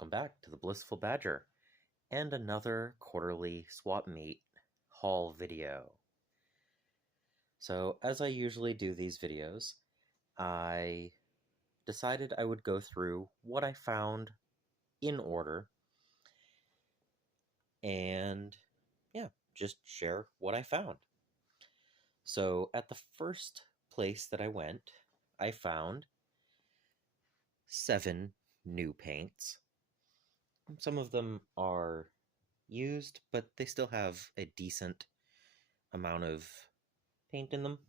welcome back to the Blissful Badger and another quarterly swap meet haul video. So as I usually do these videos, I decided I would go through what I found in order and just share what I found. So at the first place that I went, I found 7 new paints. Some of them are used, but they still have a decent amount of paint in them.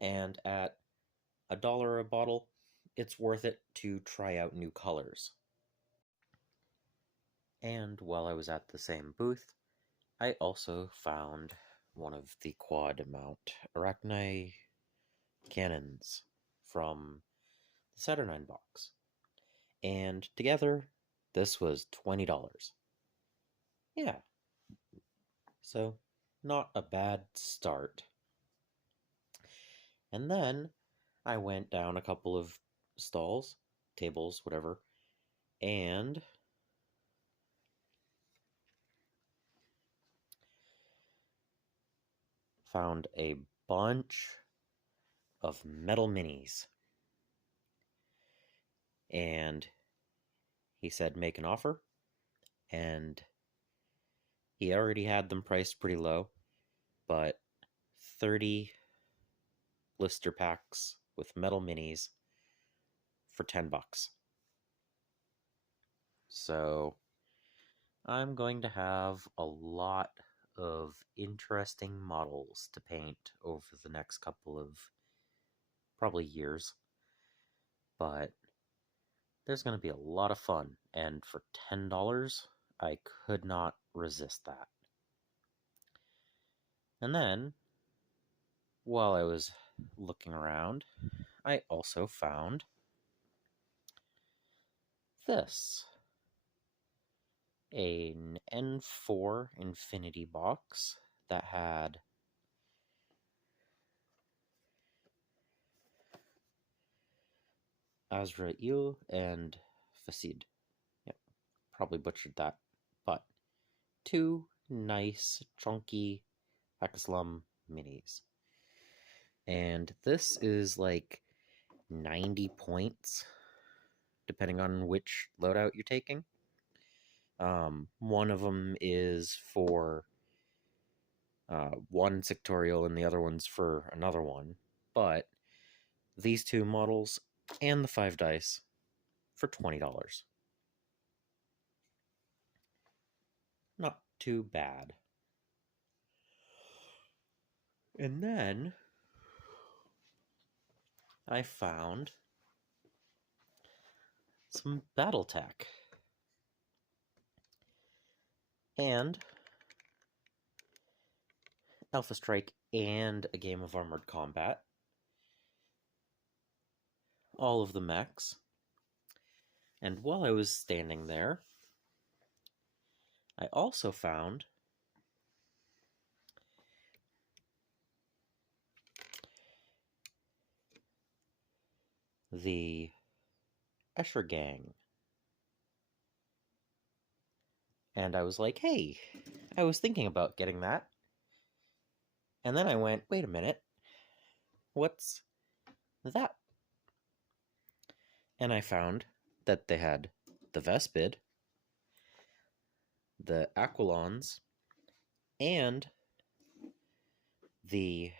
And at $1 a bottle, it's worth it to try out new colors. And while I was at the same booth, I also found one of the quad mount Arachne cannons from the Saturnine box. And together, this was $20. Yeah. So, not a bad start. And then I went down a couple of stalls, tables, whatever, and found a bunch of metal minis. And he said make an offer, and he already had them priced pretty low, but 30 blister packs with metal minis for $10. So I'm going to have a lot of interesting models to paint over the next couple of probably years, but there's going to be a lot of fun, and for $10 I could not resist that. And then while I was looking around, I also found this, an N4 Infinity box that had Azrael and Fasid. Yep, probably butchered that. But 2 nice, chunky Hackslum minis. And this is like 90 points, depending on which loadout you're taking. One of them is for one sectorial and the other one's for another one. But these 2 models and the 5 dice for $20. Not too bad. And then I found some Battletech. And Alpha Strike and a game of Armored Combat. All of the mechs. And while I was standing there, I also found the Escher Gang. And I was like, hey, I was thinking about getting that. And then I went, wait a minute, what's that? And I found that they had the Vespid, the Aquilons, and the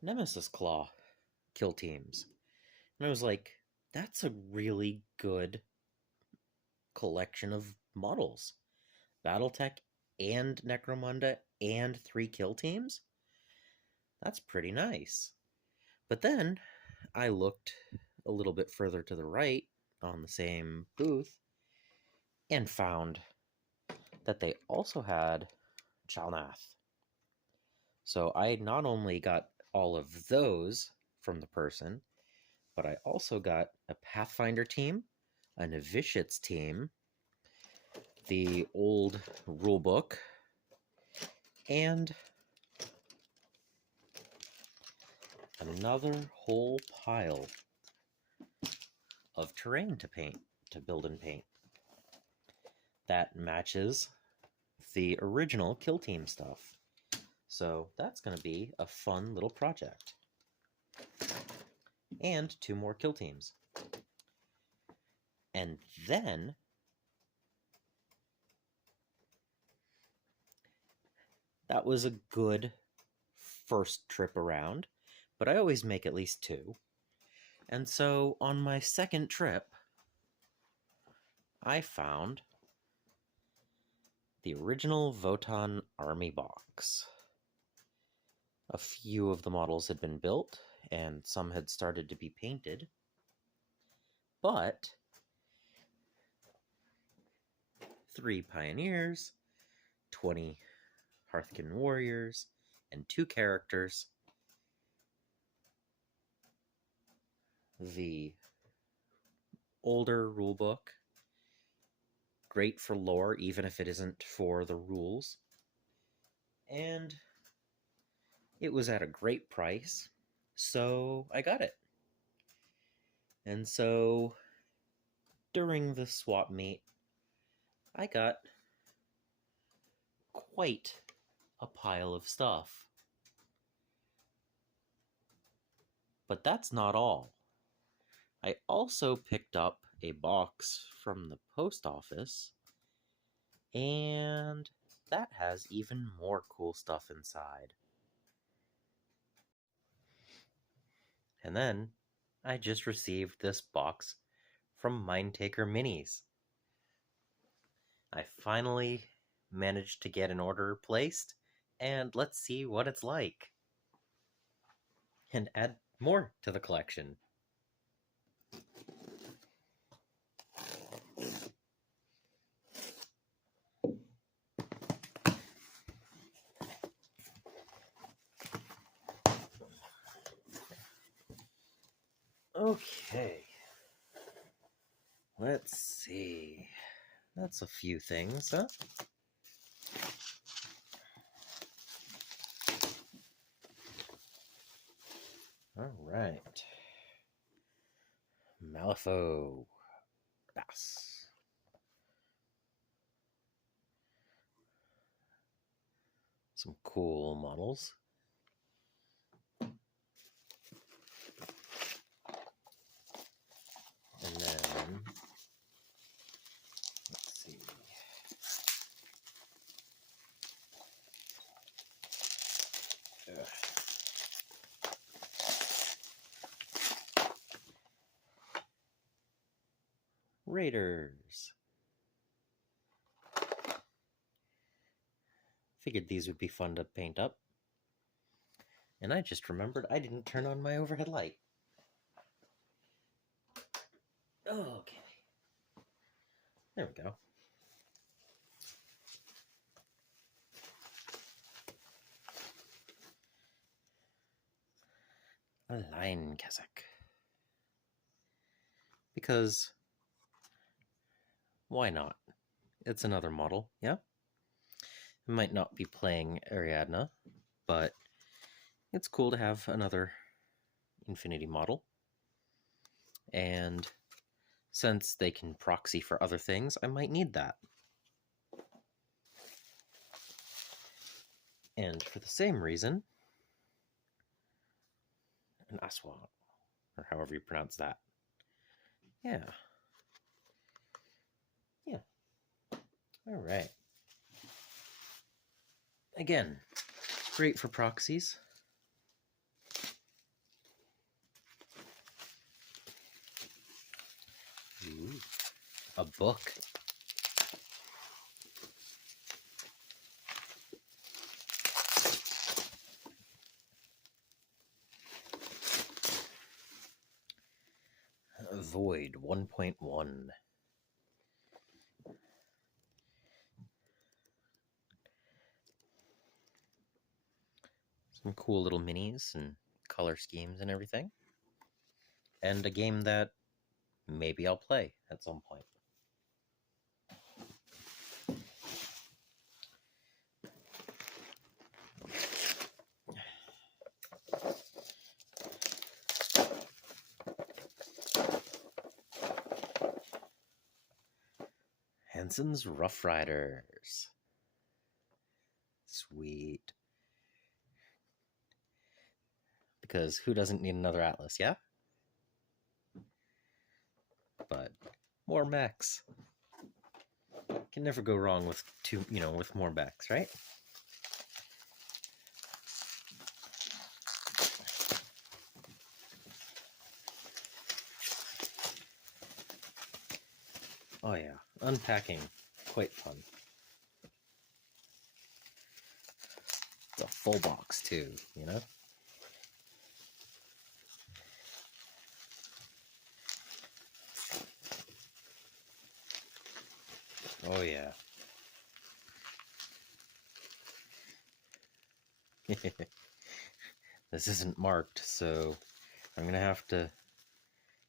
Nemesis Claw kill teams. And I was like, that's a really good collection of models. Battletech and Necromunda and 3 kill teams? That's pretty nice. But then I looked a little bit further to the right on the same booth and found that they also had Chalnath. So I not only got all of those from the person, but I also got a Pathfinder team a novitiates team, the old rulebook, and another whole pile of terrain to paint, to build and paint. That matches the original Kill Team stuff. So that's going to be a fun little project. And 2 more Kill Teams. And then that was a good first trip around, but I always make at least 2. And so on my second trip, I found the original Votan Army box. A few of the models had been built, and some had started to be painted, but 3 Pioneers, 20 Hearthkin Warriors, and 2 characters. The older rulebook, great for lore, even if it isn't for the rules. And it was at a great price, so I got it. And so during the swap meet, I got quite a pile of stuff. But that's not all. I also picked up a box from the post office, and that has even more cool stuff inside. And then I just received this box from Mindtaker Minis. I finally managed to get an order placed, and let's see what it's like. And add more to the collection. Okay. Let's see. That's a few things, huh? All right. Malifaux. Bass. Some cool models. And then, let's see. Ugh. Raiders. Figured these would be fun to paint up. And I just remembered I didn't turn on my overhead light. Okay. There we go. A line cassock. Because why not? It's another model, yeah? I might not be playing Ariadna, but it's cool to have another Infinity model. And since they can proxy for other things, I might need that. And for the same reason, an Aswad, or however you pronounce that. Yeah. Yeah. All right. Again, great for proxies. Ooh, a book. Void 1.1. Some cool little minis and color schemes and everything. And a game that maybe I'll play at some point. Hansen's Rough Riders. Sweet. Because who doesn't need another Atlas, yeah? But more mechs. Can never go wrong with with more mechs, right? Oh yeah, unpacking, quite fun. It's a full box too, you know? Oh yeah. This isn't marked, so I'm gonna have to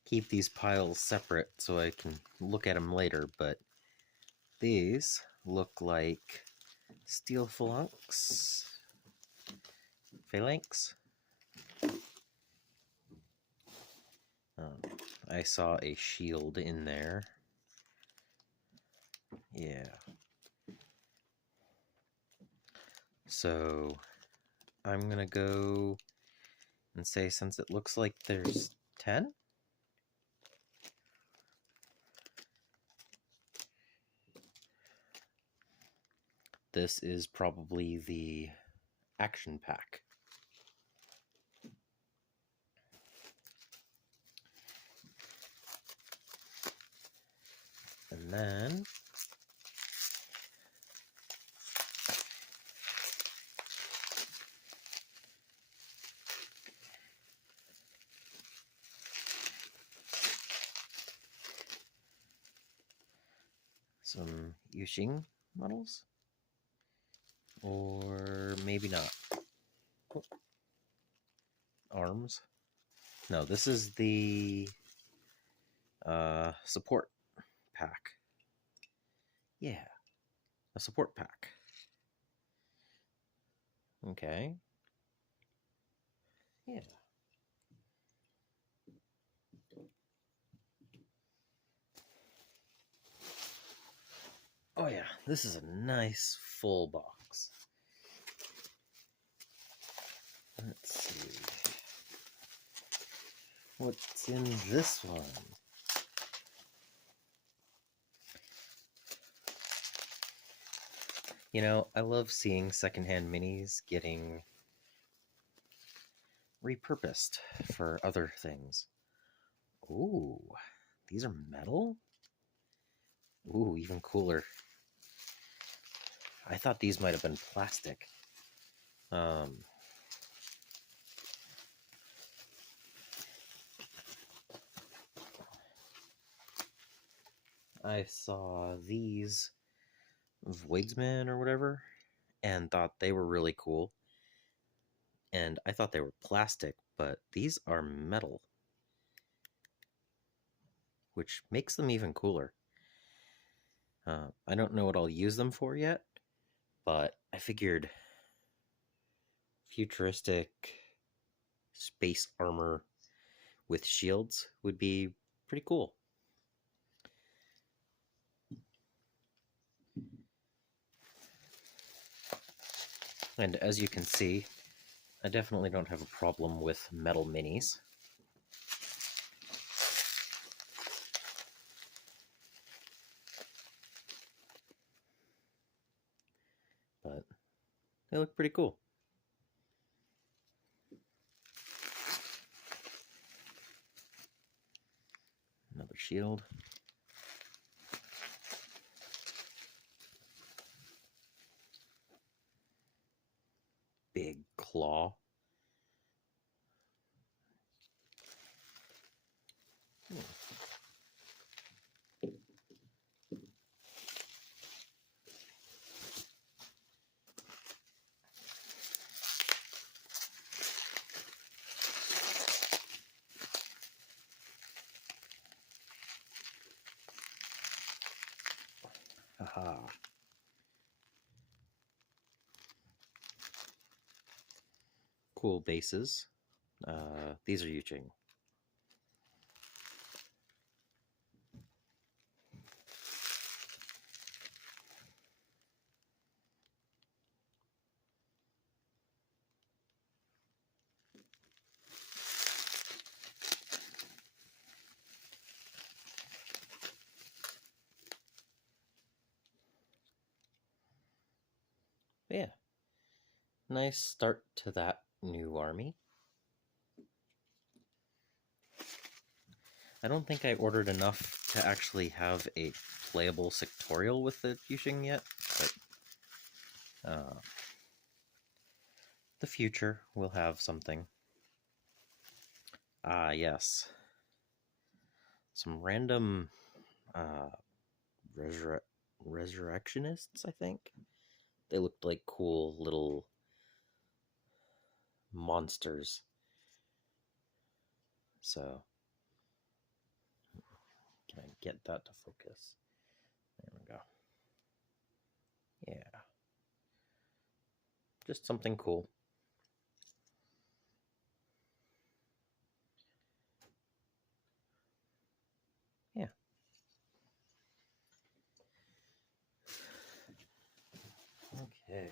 keep these piles separate so I can look at them later, but these look like steel phalanx. I saw a shield in there. Yeah. So I'm gonna go and say, since it looks like there's 10, this is probably the action pack. And then some Yuxing models, or maybe not. Oh. Arms. No, this is the support pack. Yeah, a support pack. Okay. Yeah. Oh yeah, this is a nice full box. Let's see. What's in this one? You know, I love seeing secondhand minis getting repurposed for other things. Ooh, these are metal? Ooh, even cooler. I thought these might have been plastic. I saw these Voidsmen or whatever and thought they were really cool. And I thought they were plastic, but these are metal, which makes them even cooler. I don't know what I'll use them for yet, but I figured futuristic space armor with shields would be pretty cool. And as you can see, I definitely don't have a problem with metal minis. But they look pretty cool. Another shield. Big claw. Aha. Cool bases. These are Yuching. Yeah. Nice start to that new army. I don't think I ordered enough to actually have a playable sectorial with the Yushing yet, but the future will have something. Ah, yes. Some random resurrectionists, I think. They looked like cool little monsters. So, can I get that to focus? There we go. Yeah. Just something cool. Yeah. Okay.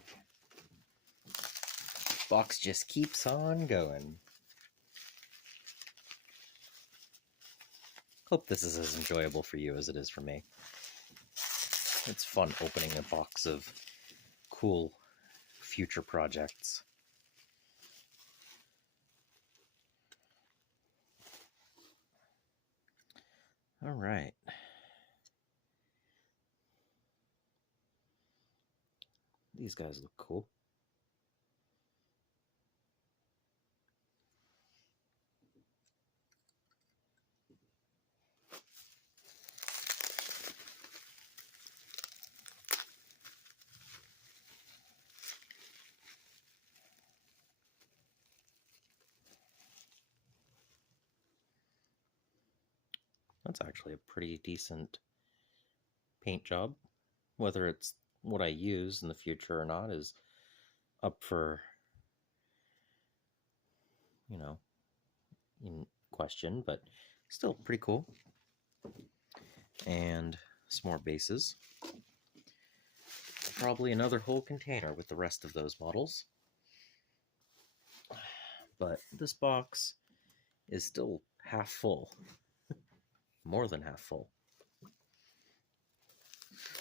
Box just keeps on going. Hope this is as enjoyable for you as it is for me. It's fun opening a box of cool future projects. All right. These guys look cool. That's actually a pretty decent paint job. Whether it's what I use in the future or not is up for, in question, but still pretty cool. And some more bases. Probably another whole container with the rest of those models. But this box is still half full. More than half full.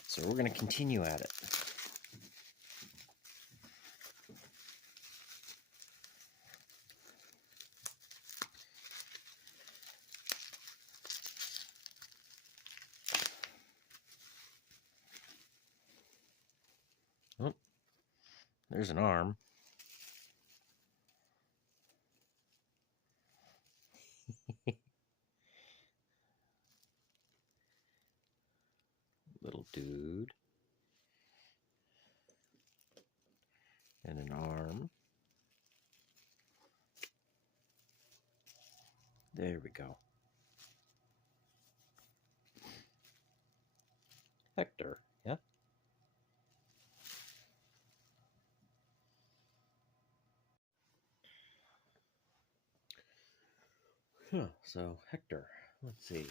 So we're going to continue at it. Oh, there's an arm. Little dude. And an arm. There we go. Hector, yeah? Huh, so Hector, let's see.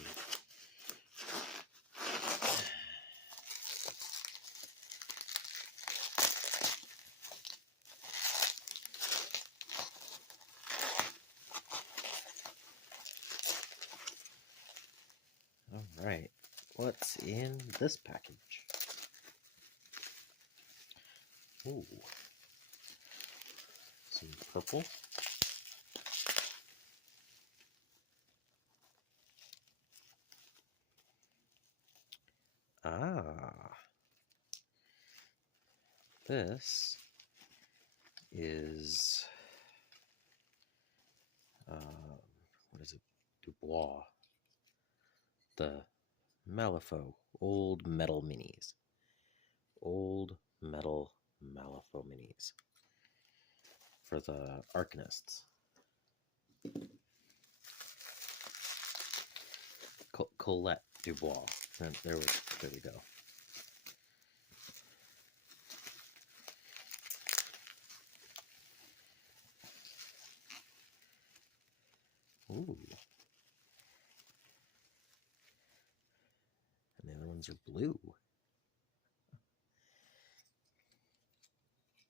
All right, what's in this package? Ooh, some purple. Ah, this is, what is it? Dubois. The Malifaux Old Metal Minis. Old Metal Malifaux Minis. For the Arcanists. Colette Dubois. There we go. Ooh. And the other ones are blue.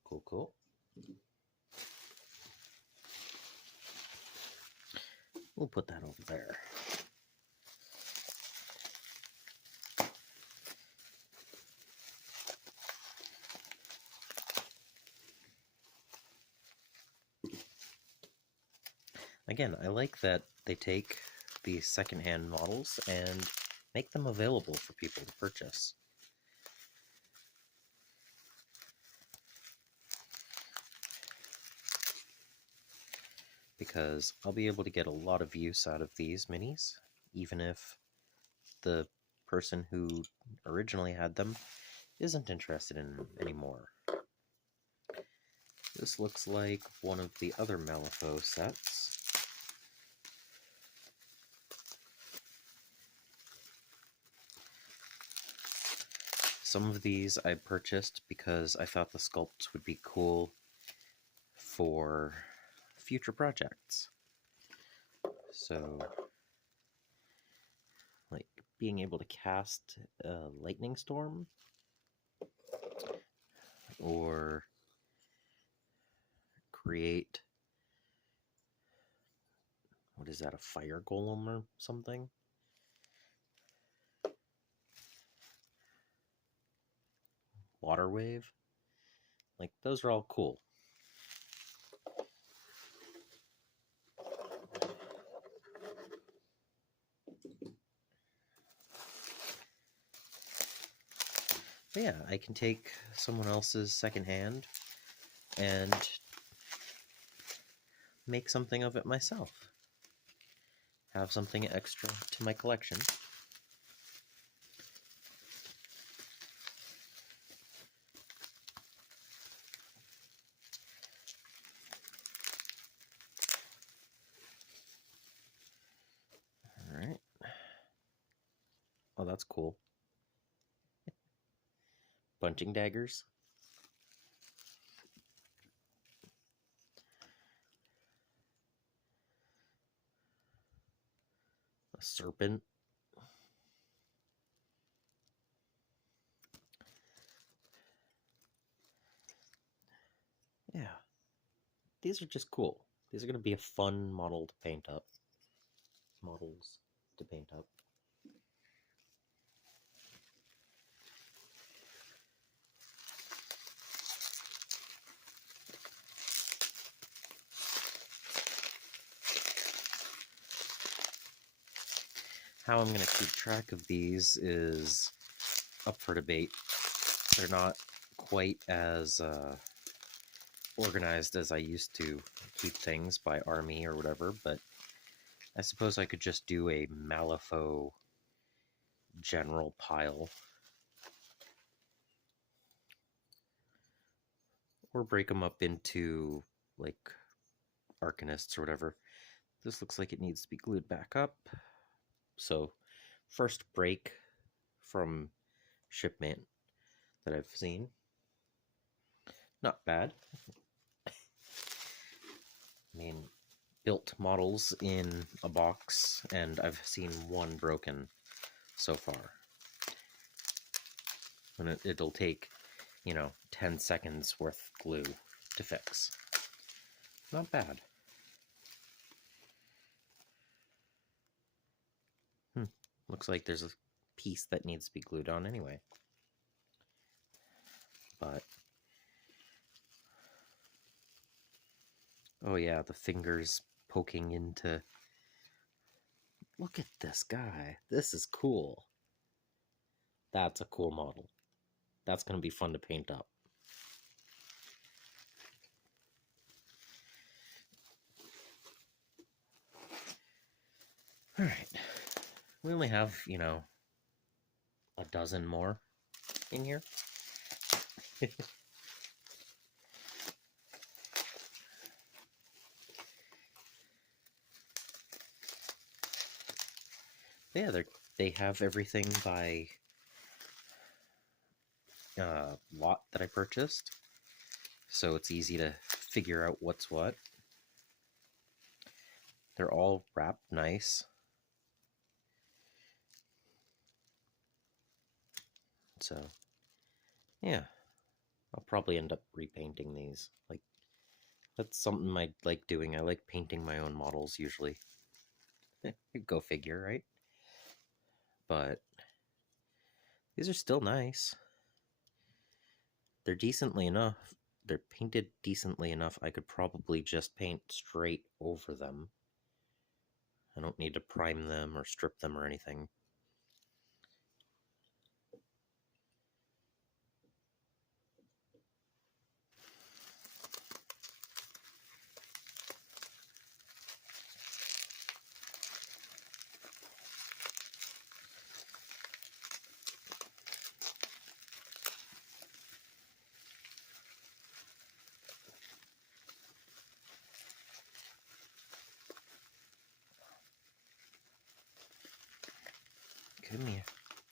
Cool, cool. We'll put that over there. Again, I like that they take these secondhand models and make them available for people to purchase. Because I'll be able to get a lot of use out of these minis, even if the person who originally had them isn't interested in them anymore. This looks like one of the other Malifaux sets. Some of these I purchased because I thought the sculpts would be cool for future projects. So, like being able to cast a lightning storm, or create, what is that, a fire golem or something? Water wave? Like, those are all cool. But yeah, I can take someone else's secondhand and make something of it myself. Have something extra to my collection. Alright. Oh, that's cool. Punching daggers. A serpent. Yeah. These are just cool. These are going to be a fun model to paint up. Models to paint up. How I'm going to keep track of these is up for debate. They're not quite as organized as I used to keep things by army or whatever, but I suppose I could just do a Malifaux general pile. Or break them up into, like, arcanists or whatever. This looks like it needs to be glued back up. So, first break from shipment that I've seen. Not bad. I mean, built models in a box, and I've seen one broken so far. And it'll take, 10 seconds worth of glue to fix. Not bad. Looks like there's a piece that needs to be glued on anyway. But, oh yeah, the fingers poking into... Look at this guy. This is cool. That's a cool model. That's going to be fun to paint up. Alright. We only have, a dozen more in here. Yeah, they have everything by lot that I purchased, so it's easy to figure out what's what. They're all wrapped nice. So, yeah, I'll probably end up repainting these. Like, that's something I like doing. I like painting my own models usually. Go figure, right? But these are still nice. They're decently enough. They're painted decently enough. I could probably just paint straight over them. I don't need to prime them or strip them or anything. Come here.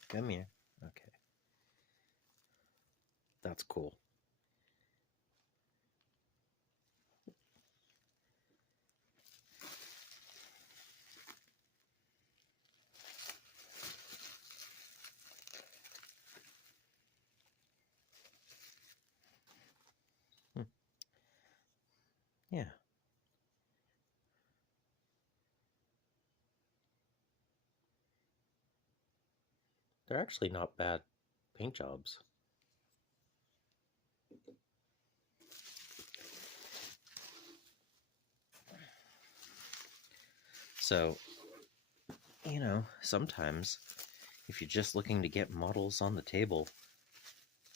Come here. Okay. That's cool. Yeah. They're actually not bad paint jobs. So, sometimes if you're just looking to get models on the table,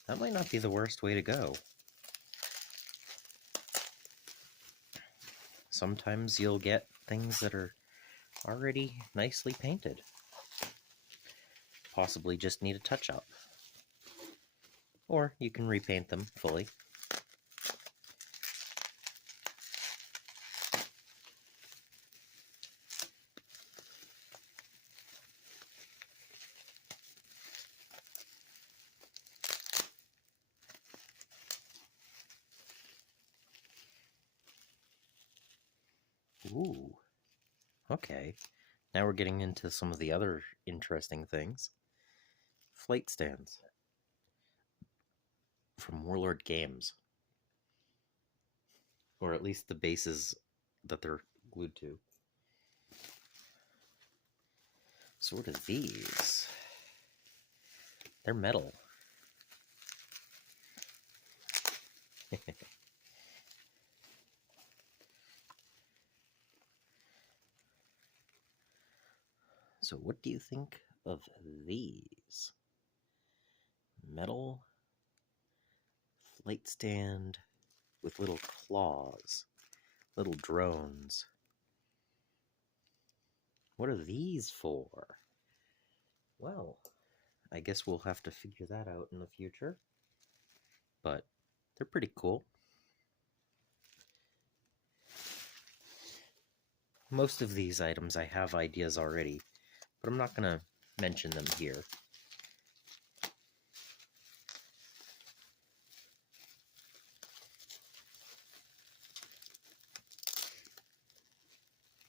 that might not be the worst way to go. Sometimes you'll get things that are already nicely painted. Possibly just need a touch-up. Or you can repaint them fully. Ooh, okay. Now we're getting into some of the other interesting things. Flight stands from Warlord Games. Or at least the bases that they're glued to. So what are these? They're metal. So what do you think of these? Metal flight stand with little claws, little drones. What are these for? Well, I guess we'll have to figure that out in the future. But they're pretty cool. Most of these items I have ideas already, but I'm not going to mention them here.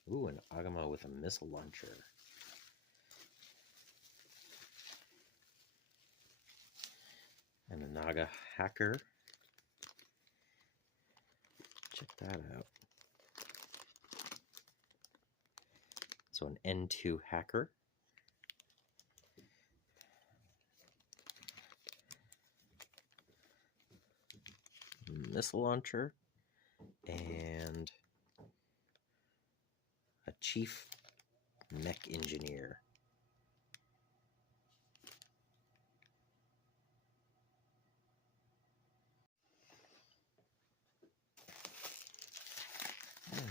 Ooh, an Agama with a missile launcher. And a Naga hacker. Check that out. So an N2 hacker. Missile launcher. And a chief mech engineer.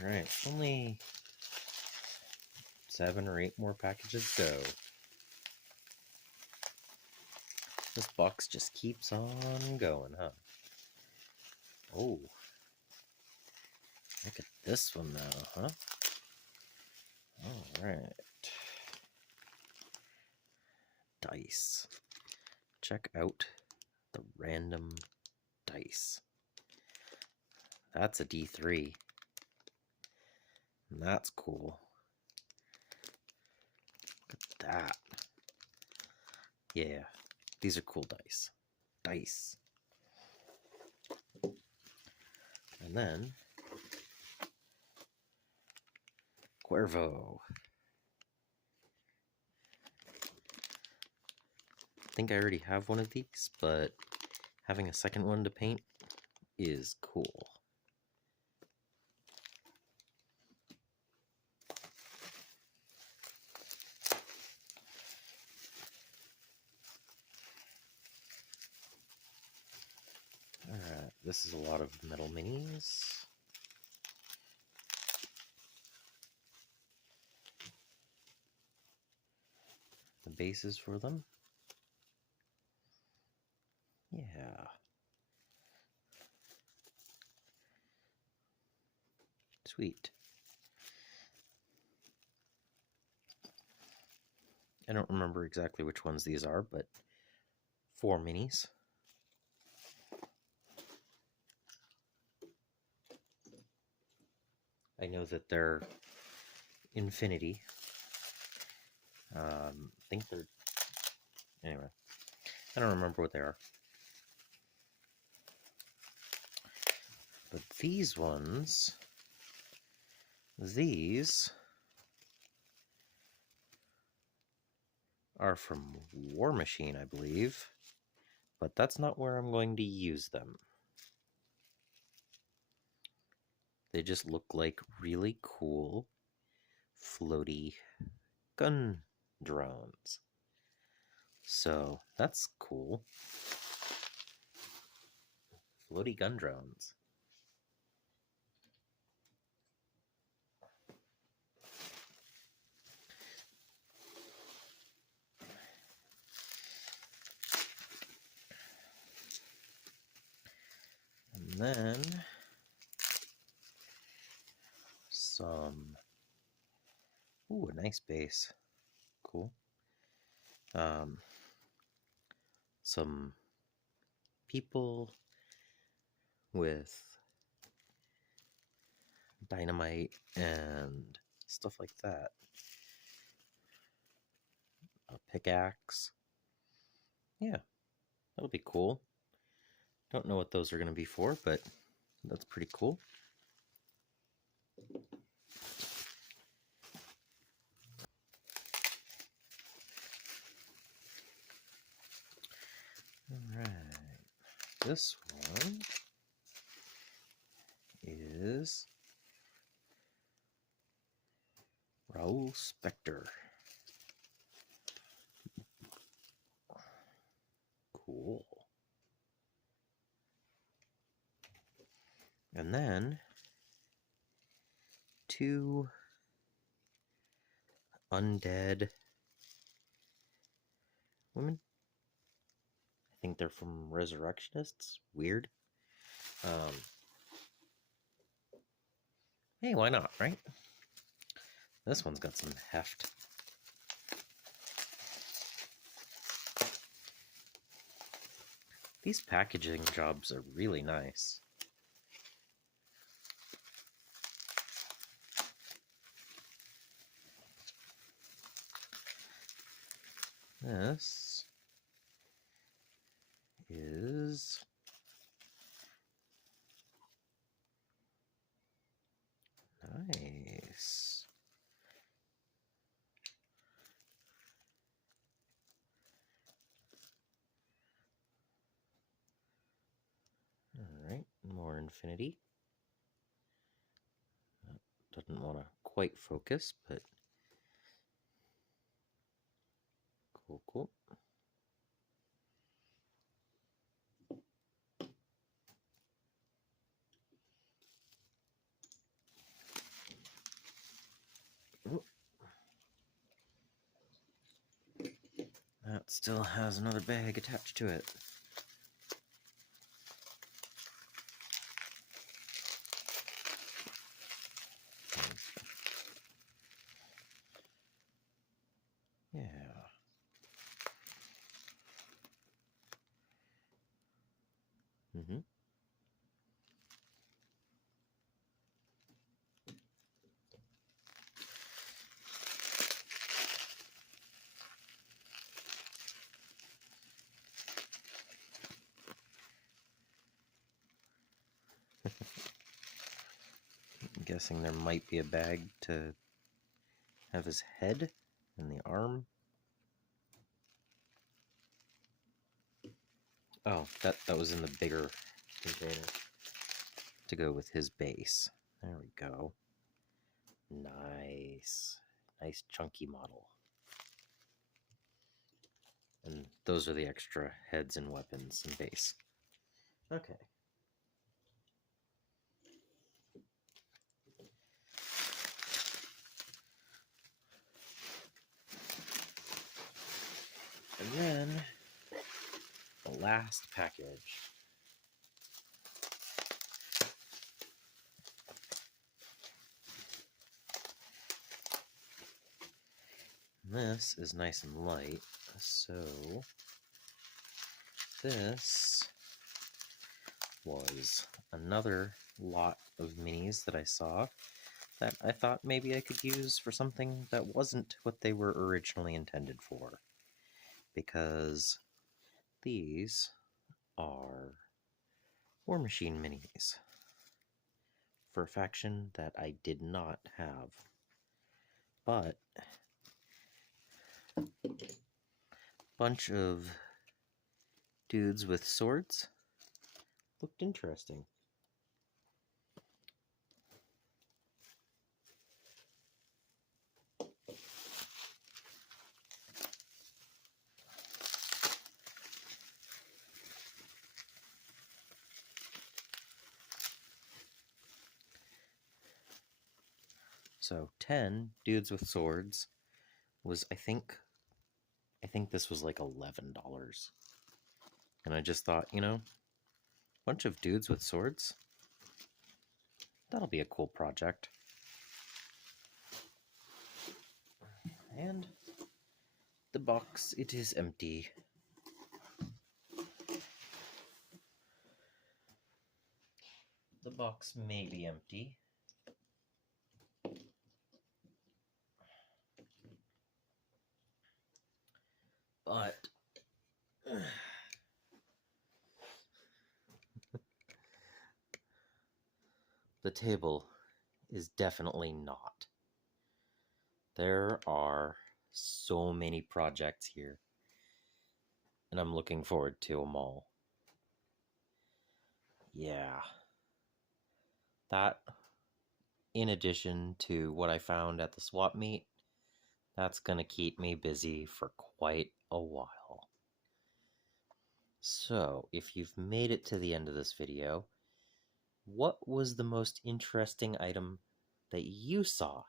Alright, only 7 or 8 more packages go. This box just keeps on going, huh? Oh. Look at this one now, huh? Alright. Dice. Check out the random dice. That's a D3. And that's cool. Look at that. Yeah, these are cool dice. And then Cuervo. I think I already have one of these, but having a second one to paint is cool. Alright, this is a lot of metal minis. The bases for them. Yeah. Sweet. I don't remember exactly which ones these are, but 4 minis. I know that they're infinity. I think they're... Anyway, I don't remember what they are. But these ones... These are from War Machine, I believe. But that's not where I'm going to use them. They just look like really cool, floaty gun drones. So that's cool. Floaty gun drones. And then some... Ooh, a nice base. Cool. Some people with dynamite and stuff like that. A pickaxe. Yeah, that'll be cool. Don't know what those are going to be for, but that's pretty cool. Alright, this one is Raoul Spector. Cool. And then 2 undead women. I think they're from Resurrectionists. Weird. Hey, why not, right? This one's got some heft. These packaging jobs are really nice. This is nice. Alright, more infinity. That doesn't want to quite focus, but cool. That still has another bag attached to it. Yeah. guessing there might be a bag to have his head and the arm. Oh, that was in the bigger container to go with his base. There we go. Nice. Nice chunky model. And those are the extra heads and weapons and base. Okay. And then the last package. This is nice and light, so this was another lot of minis that I saw that I thought maybe I could use for something that wasn't what they were originally intended for. Because these are War Machine minis for a faction that I did not have. But a bunch of dudes with swords looked interesting. So 10 dudes with swords was, I think this was like $11. And I just thought, you know, bunch of dudes with swords, that'll be a cool project. And the box, it is empty. The box may be empty. But the table is definitely not. There are so many projects here, and I'm looking forward to them all. Yeah. That, in addition to what I found at the swap meet, that's gonna keep me busy for quite a while. So, if you've made it to the end of this video, what was the most interesting item that you saw?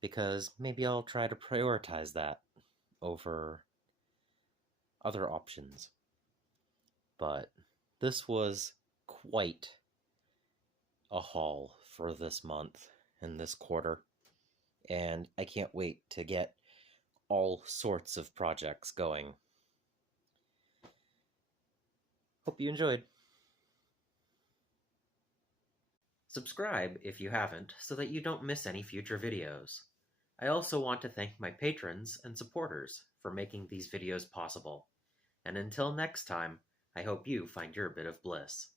Because maybe I'll try to prioritize that over other options. But this was quite a haul for this month and this quarter, and I can't wait to get all sorts of projects going. Hope you enjoyed. Subscribe if you haven't, so that you don't miss any future videos. I also want to thank my patrons and supporters for making these videos possible. And until next time, I hope you find your bit of bliss.